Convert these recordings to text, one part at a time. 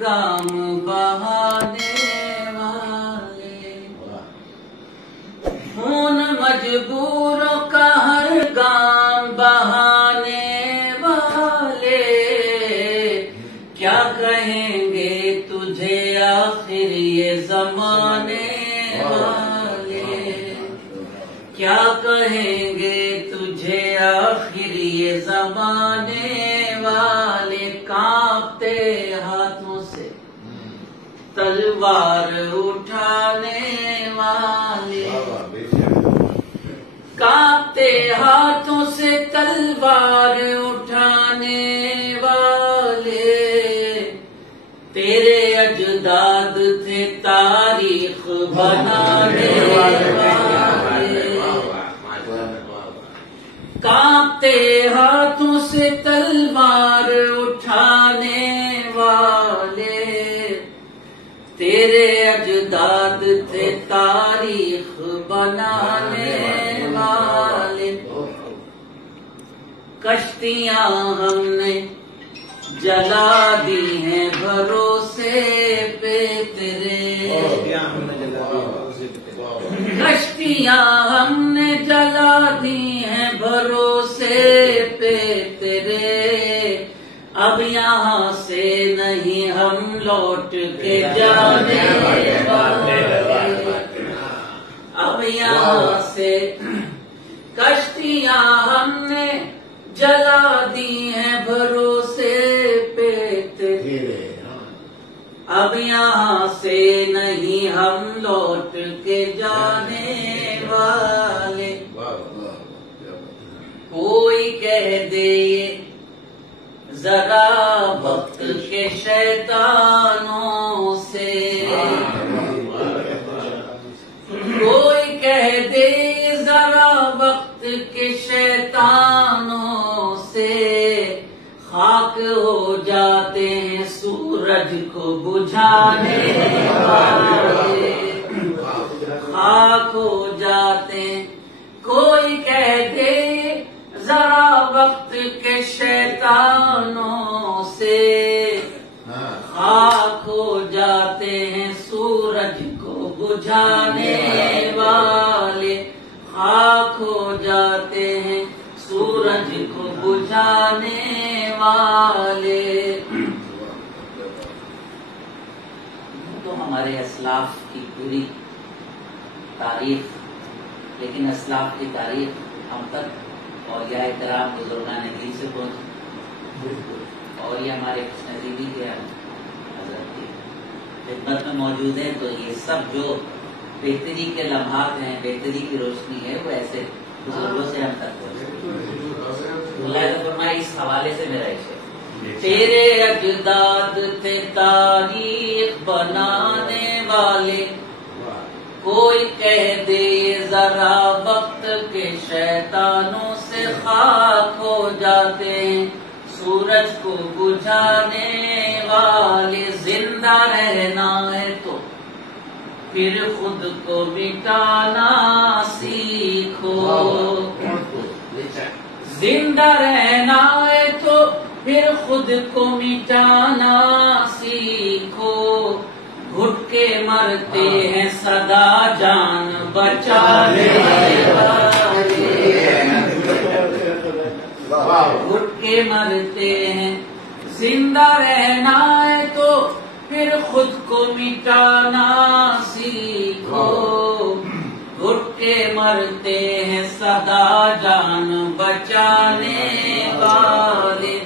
گام بہانے والے، خون مجبوروں کا ہر گام بہانے والے، کیا کہیں گے تجھے آخر یہ زمانے والے، کیا کہیں گے تجھے آخر یہ زمانے والے، کانپتے ہاتھوں سے تلوار اٹھانے والے، کانپتے ہاتھوں سے تلوار اٹھانے والے، تیرے اجداد تھے تاریخ بنانے والے، کانپتے ہاتھوں سے تلوار اٹھانے والے، تیرے اجداد تھے تاریخ بنانے والے، کشتیاں ہم نے جلا دی ہیں بھروسے پہ تیرے، کشتیاں ہم نے جلا دی ہیں بھروسے پہ تیرے، اب یہاں سے نہیں ہم لوٹ کے جانے والے، اب یہاں سے کشتیاں ہم نے جلا دی ہیں بھروسے پہ تیرے، اب یہاں سے نہیں ہم لوٹ کے جانے والے، کوئی کہہ دے ذرا وقت کے شیطانوں سے، کوئی کہہ دے ذرا وقت کے شیطانوں سے، خاک ہو جاتے ہیں سورج کو بجھانے والے، خاک ہو جاتے ہیں، کوئی کہہ دے ذرا وقت کے شیطانوں سے، خاک ہو جاتے ہیں سورج کو بجھانے والے، خاک ہو جاتے ہیں سورج کو بجھانے والے، تو ہمارے اسلاف کی پوری تاریخ، لیکن اسلاف کی تاریخ ہم تک اولیاء کرام بزرگان دین سے پہنچی، اور یہ ہمارے خوش نصیبی کے حضرت کی خدمت میں موجود ہیں، تو یہ سب جو بہتری کے لمحات ہیں، بہتری کی روشنی ہے، وہ ایسے بزرگوں سے ہم تک پہنچے۔ اللہ نے فرمایا اس حوالے سے میرا عشق، تیرے اجداد تھے تاریخ بنانے والے، کوئی کہہ دے ذرا وقت کے شیطانوں سے، خاک ہو جاتے ہیں سورج کو بجھانے والے، زندہ رہنا ہے تو پھر خود کو مٹانا سیکھو، زندہ رہنا ہے تو پھر خود کو مٹانا سیکھو، گھٹ کے مرتے ہیں سدا جان بچانے والے، گھٹ کے مرتے ہیں، زندہ رہنا ہے تو پھر خود کو مٹانا سیکھو، گھٹ کے مرتے ہیں سدا جان بچانے والے،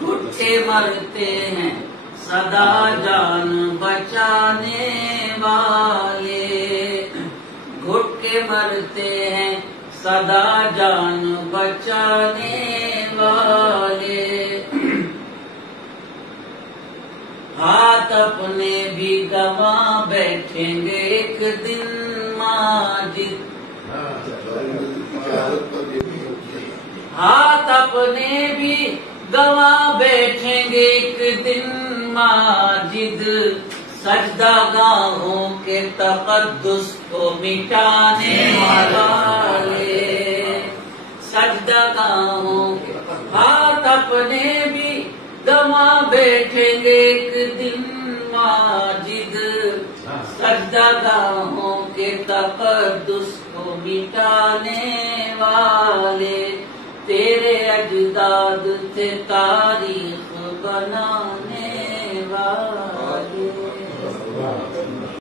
گھٹ کے مرتے ہیں سدا جان بچانے والے، گھٹ کے مرتے ہیں سدا جان بچانے والے، ہاتھ اپنے بھی گواں بیٹھیں گے ایک دن ماجد، ہاتھ اپنے بھی گواں بیٹھیں گے ایک دن ماجد، سجدہ گاہوں کے تقدس کو مٹانے والے، سجدہ گاہوں کے ہاتھ اپنے بھی علماء بیٹھیں گے ایک دن ماجد، سجدہ گاہوں کے تقدس کو مٹانے والے، تیرے اجداد تھے تاریخ